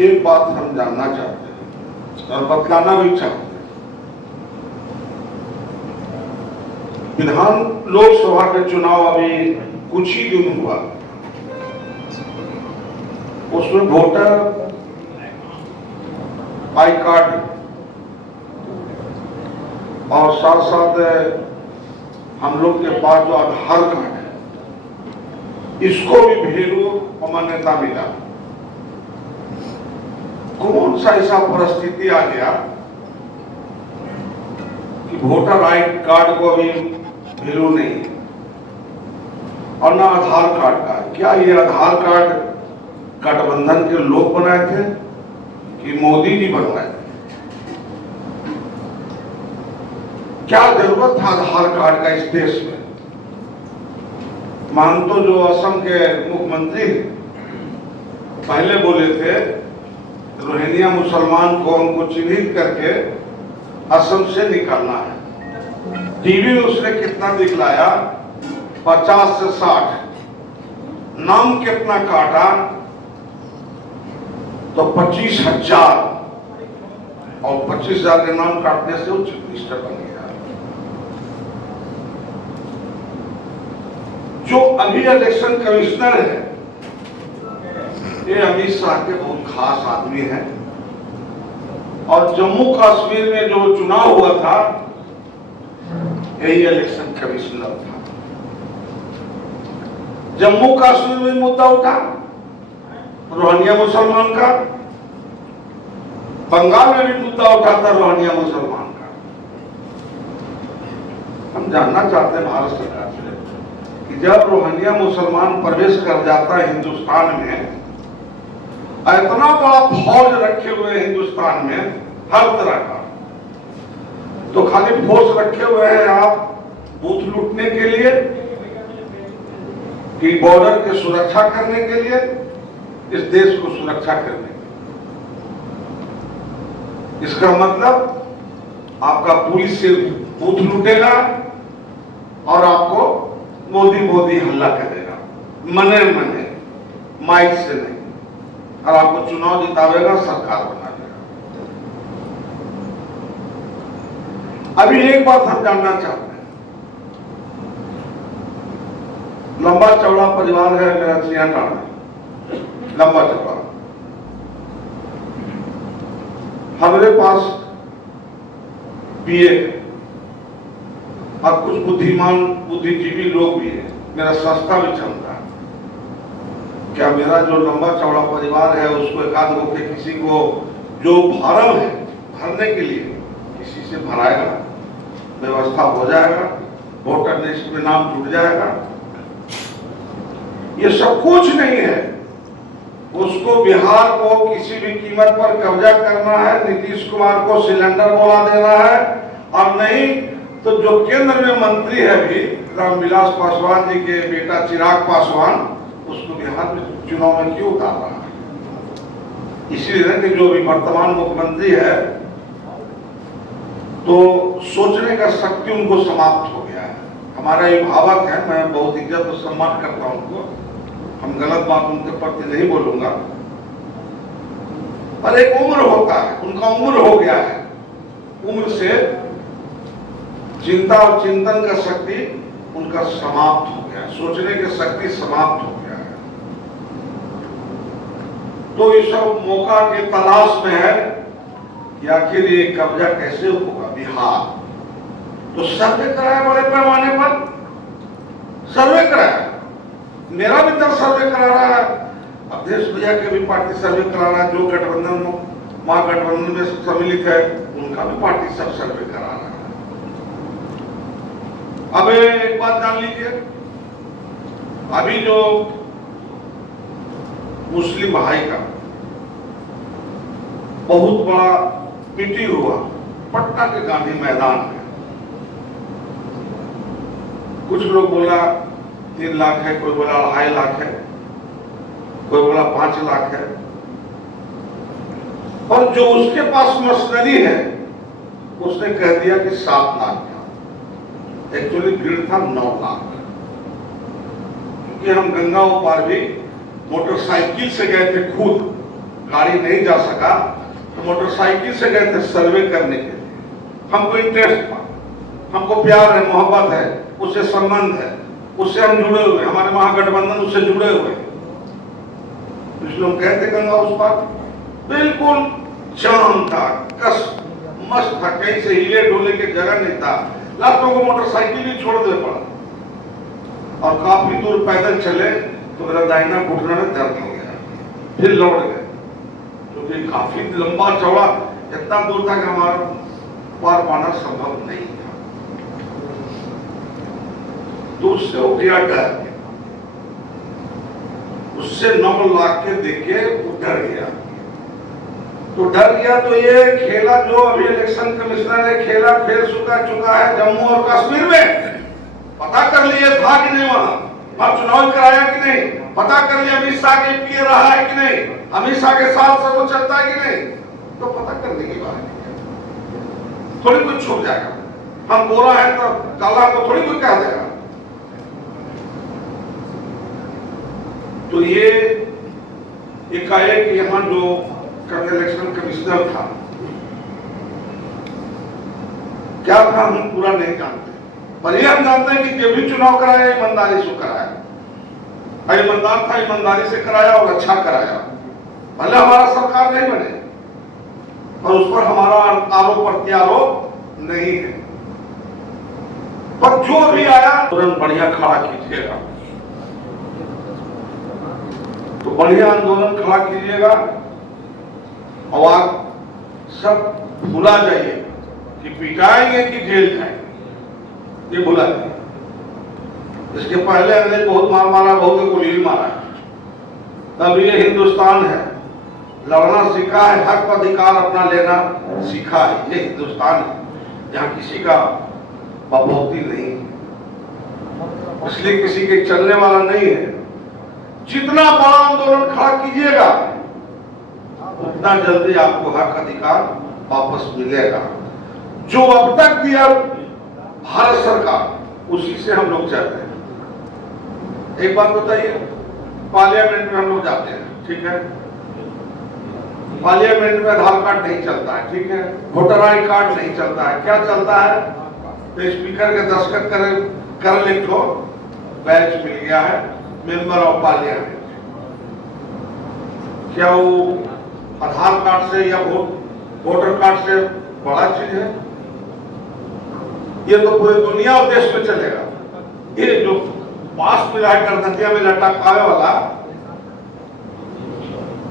एक बात हम जानना चाहते हैं और बतलाना भी चाहते हैं। विधान लोकसभा के चुनाव अभी कुछ ही दिन हुआ, उसमें वोटर आई कार्ड और साथ साथ हम लोग के पास जो आधार कार्ड है, इसको भी वैल्यू और मान्यता मिला। कौन सा ऐसा परिस्थिति आ गया कि वोटर आई कार्ड को भी वैल्यू नहीं और ना आधार कार्ड का? क्या ये आधार कार्ड गठबंधन के लोग बनाए थे कि मोदी जी बनवाए थे? क्या जरूरत था आधार कार्ड का इस देश में? मानतो जो असम के मुख्यमंत्री पहले बोले थे रोहिंग्या मुसलमान को हमको चिन्हित करके असम से निकालना है। टीवी में उसने कितना दिखलाया, 50 से 60 नाम कितना काटा तो 25,000 और 25,000 के नाम काटने से वो चीफ मिनिस्टर बन गया। जो अभी इलेक्शन कमिश्नर है ये अमित शाह के बहुत खास आदमी है और जम्मू कश्मीर में जो चुनाव हुआ था यही इलेक्शन कमिश्नर था। जम्मू कश्मीर में मुद्दा उठा रोहिंग्या मुसलमान का, बंगाल में भी मुद्दा उठा था रोहिंग्या मुसलमान का। हम जानना चाहते हैं भारत सरकार से कि जब रोहिंग्या मुसलमान प्रवेश कर जाता है हिंदुस्तान में, इतना बड़ा फौज रखे हुए हैं हिंदुस्तान में हर तरह का, तो खाली फोर्स रखे हुए हैं आप बूथ लूटने के लिए कि बॉर्डर की सुरक्षा करने के लिए, इस देश को सुरक्षा करने के लिए? इसका मतलब आपका पुलिस से बूथ लूटेगा और आपको मोदी मोदी हल्ला करेगा, मने मने, माइक से नहीं, और आपको चुनाव जितावेगा, सरकार बना देगा। अभी एक बात हम जानना चाहते हैं, लंबा चौड़ा परिवार है मेरा सिंहटाण में, लंबा चौड़ा। हमारे पास बीए और कुछ बुद्धिमान बुद्धिजीवी लोग भी है, मेरा संस्था भी चलता है। क्या मेरा जो लंबा चौड़ा परिवार है उसको एकाध गो के किसी को जो फार्म है भरने के लिए किसी से भराएगा, व्यवस्था हो जाएगा, वोटर लिस्ट में नाम जुड़ जाएगा? ये सब कुछ नहीं है। उसको बिहार को किसी भी कीमत पर कब्जा करना है, नीतीश कुमार को सिलेंडर बोला देना है, और नहीं तो जो केंद्र में मंत्री है अभी रामविलास पासवान जी के बेटा चिराग पासवान, उसको बिहार में चुनाव में क्यों उतार रहा है? इसीलिए कि जो भी वर्तमान मुख्यमंत्री है तो सोचने का शक्ति उनको समाप्त हो गया है। हमारा अभिभावक है, मैं बहुत इज्जत और सम्मान करता हूं उनको, हम गलत बात उनके प्रति नहीं बोलूंगा, पर एक उम्र होता है, उनका उम्र हो गया है, उम्र से चिंता और चिंतन का शक्ति उनका समाप्त हो गया, सोचने की शक्ति समाप्त हो गया है। तो ये सब मौका के तलाश में है कि आखिर ये कब्जा कैसे होगा बिहार। तो सर्वे कराया, बड़े पैमाने पर सर्वे कराया, मेरा भी दल सर्वे करा रहा है, अवधेश भैया के भी पार्टी सर्वे करा रहा है, जो गठबंधन महागठबंधन में सम्मिलित है उनका भी पार्टी सब सर्वे करा रहा है। अब एक बात जान लीजिए, अभी जो मुस्लिम भाई का बहुत बड़ा मीटिंग हुआ पटना के गांधी मैदान में, कुछ लोग बोला 3 लाख है, कोई बोला 2.5 लाख है, कोई बोला 5 लाख है, और जो उसके पास मशीनरी है उसने कह दिया कि 7 लाख था। एक्चुअली भीड़ था 9 लाख, क्योंकि हम गंगा पार भी मोटरसाइकिल से गए थे खुद, गाड़ी नहीं जा सका तो मोटरसाइकिल से गए थे सर्वे करने के लिए। हमको इंटरेस्ट था, हमको प्यार है, मोहब्बत है, उससे संबंध है, उससे हम जुड़े हुए, हमारे महागठबंधन उससे जुड़े हुए। कुछ लोग कहते गंगा उस पार बिल्कुल जाम था, कस मस्त था, कहीं से हिले डोले की जगह नहीं था। लाखों को मोटरसाइकिल भी छोड़ दे पड़ा और काफी दूर पैदल चले तो मेरा दाहिना घुटना में दर्द हो गया, फिर लौट गए क्योंकि काफी लंबा चौड़ा इतना दूर था कि हमारा पार पाना संभव नहीं था। तो उससे हो गया डर, उससे 9 लाख के देखे वो डर गया। तो डर गया तो ये खेला जो अभी इलेक्शन कमिश्नर ने खेला खेल चुका है जम्मू और कश्मीर में। पता कर लिए था कि नहीं, वहां चुनाव कराया कि नहीं, पता कर लिया अमित शाह के पीए रहा है कि नहीं, अमित शाह के साथ सब वो चलता है कि नहीं, तो पता करने की बात है। थोड़ी कुछ छूट जाएगा, हम गोरा है तो काला को थोड़ी कुछ कह देगा। तो ये एकाएक यहाँ जो इलेक्शन कमिश्नर था, क्या था हम पूरा नहीं जानते, पर ये हम जानते हैं कि जो भी चुनाव कराया ईमानदारी से कराया, ईमानदार था, ईमानदारी से कराया और अच्छा कराया। भले हमारा सरकार नहीं बने और उस पर हमारा आरोप प्रत्यारोप नहीं है, पर जो भी आया तुरंत बढ़िया खड़ा कीजिएगा। तो बढ़िया आंदोलन खड़ा कीजिएगा और आप सब भुला जाइए कि पिटाएंगे कि जेल जाएंगे, ये भुला जाइए। इसके पहले हमने बहुत मार मारा, बहुत गोली मारा, तब ये हिंदुस्तान है, लड़ना सीखा है, हक अधिकार अपना लेना सीखा है। ये हिंदुस्तान है जहाँ किसी का बपौती नहीं, इसलिए किसी के चलने वाला नहीं है। जितना बड़ा आंदोलन खड़ा कीजिएगा उतना जल्दी आपको हक अधिकार वापस मिलेगा। जो अब तक दिया भारत सरकार उसी से हम लोग चलते हैं। एक बात बताइए, पार्लियामेंट में हम लोग जाते हैं, ठीक है, पार्लियामेंट में आधार कार्ड नहीं चलता है, ठीक है, वोटर आई कार्ड नहीं चलता है, क्या चलता है? तो स्पीकर के दस्तखत कर लिखो बैच मिल गया है मेंबर ऑफ पार्लियामेंट। क्या वो आधार कार्ड से या वोटर कार्ड से बड़ा चीज है? ये तो पूरी दुनिया और देश में चलेगा। ये जो पास मिला है करदतिया में लटकाए वाला,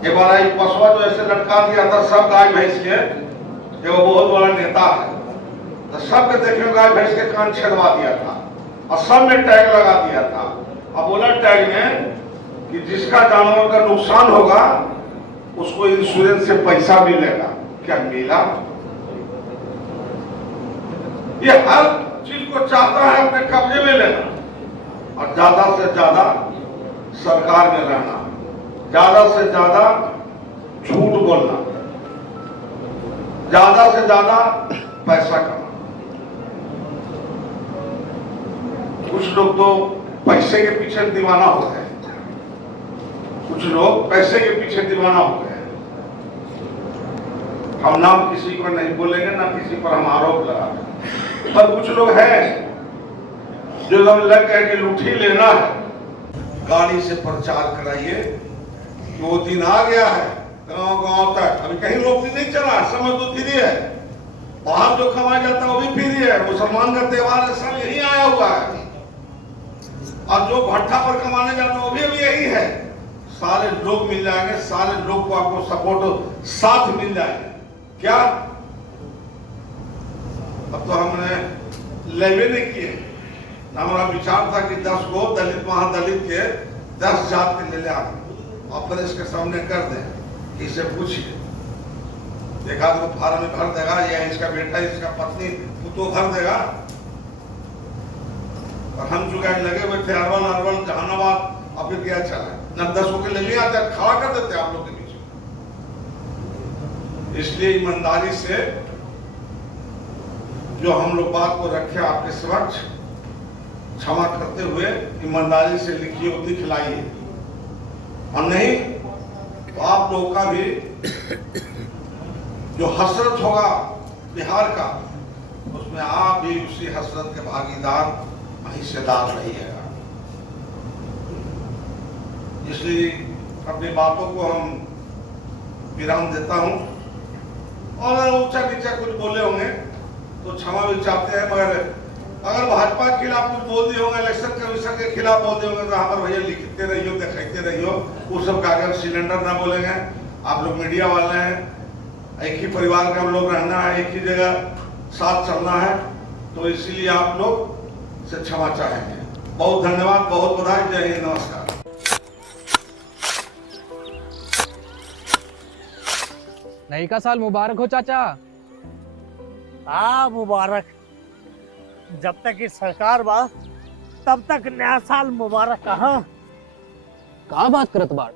एक बार पशुआ जो ऐसे लटका दिया था सब गाय भैंस के, वो बहुत बड़ा नेता है, तो सबके देखे गाय भैंस के कान छेदवा दिया था और सब में टैग लगा दिया था। अब बोला टैग में कि जिसका जानवर का नुकसान होगा उसको इंश्योरेंस से पैसा मिलेगा। क्या मिला? ये हर चीज को चाहता है अपने कब्जे में लेना और ज्यादा से ज्यादा सरकार में रहना, ज्यादा से ज्यादा झूठ बोलना, ज्यादा से ज्यादा पैसा कमाना। कुछ लोग तो पैसे के पीछे दीवाना हो गए, कुछ लोग पैसे के पीछे दीवाना हो गए। हम नाम किसी को नहीं बोलेंगे, ना किसी पर हम आरोप लगाएंगे, पर कुछ लोग हैं जो हम लग गए कि लूठी लेना है। गाड़ी से प्रचार कराइए कि वो दिन आ गया है, गांव गांव तक अभी कहीं रोटी नहीं चला, समझ तो फ्री है, बाहर जो कमाया जाता है वो भी फ्री है, मुसलमान का त्योहार है, सब यही आया हुआ है, और जो भट्ठा पर कमाने जाता है वो भी अभी यही है। सारे लोग मिल जाएंगे, सारे लोग को आपको सपोर्ट साथ मिल जाएंगे। क्या अब तो हमने लेवे नहीं किए, हमारा विचार था कि 10 गो दलित महादलित के 10 जात के ले आए और फिर इसके सामने कर दें, इसे पूछिए, देखा तो फार्म में भर देगा, या इसका बेटा इसका पत्नी तो भर देगा। और हम चुका लगे हुए थे अरवल जहानाबाद, अब फिर क्या चला न 10 के ले लिया आते खड़ा कर देते आप लोग के बीच। इसलिए ईमानदारी से जो हम लोग बात को रखे आपके समक्ष, क्षमा करते हुए ईमानदारी से लिखिए, दिखलाइए, और नहीं तो आप लोग का भी जो हसरत होगा बिहार का, उसमें आप भी उसी हसरत के भागीदार हिस्सेदार रहिएगा। इसलिए अपनी बातों को हम विराम देता हूं, और ऊंचा नीचा कुछ बोले होंगे तो क्षमा भी चाहते हैं, मगर अगर भाजपा के खिलाफ कुछ बोल दिए होंगे, इलेक्शन कमीशन के खिलाफ बोल दिए होंगे, तो हमारे भैया लिखते रहियो, दिखाते रहियो, वो सब कागज सिलेंडर ना बोलेंगे। आप लोग मीडिया वाले हैं, एक ही परिवार का हम लोग रहना है, एक ही जगह साथ चलना है, तो इसीलिए आप लोग से क्षमा चाहेंगे। बहुत धन्यवाद, बहुत बधाई, जय हिंद, नमस्कार। नई का साल मुबारक हो चाचा। मुबारक। जब तक इस सरकार बा तब तक नया साल मुबारक। का बात करत बाड़?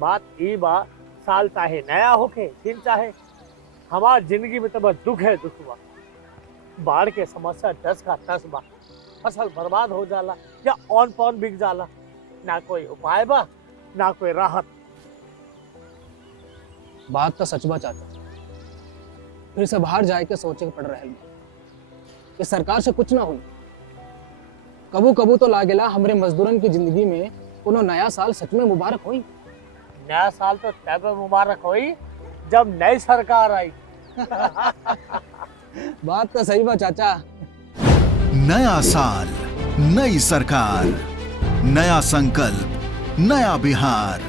बात ई बा, साल चाहे नया होके दिन चाहे, हमार जिंदगी में तो बस दुख है, दुख बा। बाढ़ के समस्या 10 का 10 बा, फसल बर्बाद हो जाला या ऑन पॉन बिक जाला, ना कोई उपाय बा ना कोई राहत। बात तो सच बा चाचा, फिर से बाहर जाए के सोचे के पड़ रहे कि सरकार से कुछ ना हुई। कबू कबू तो लागेला हमरे मजदूरन की जिंदगी में कोनो नया साल सच में मुबारक हुई। नया साल तो तब मुबारक हुई जब नई सरकार आई। बात तो सही बा चाचा। नया साल, नई सरकार, नया संकल्प, नया बिहार।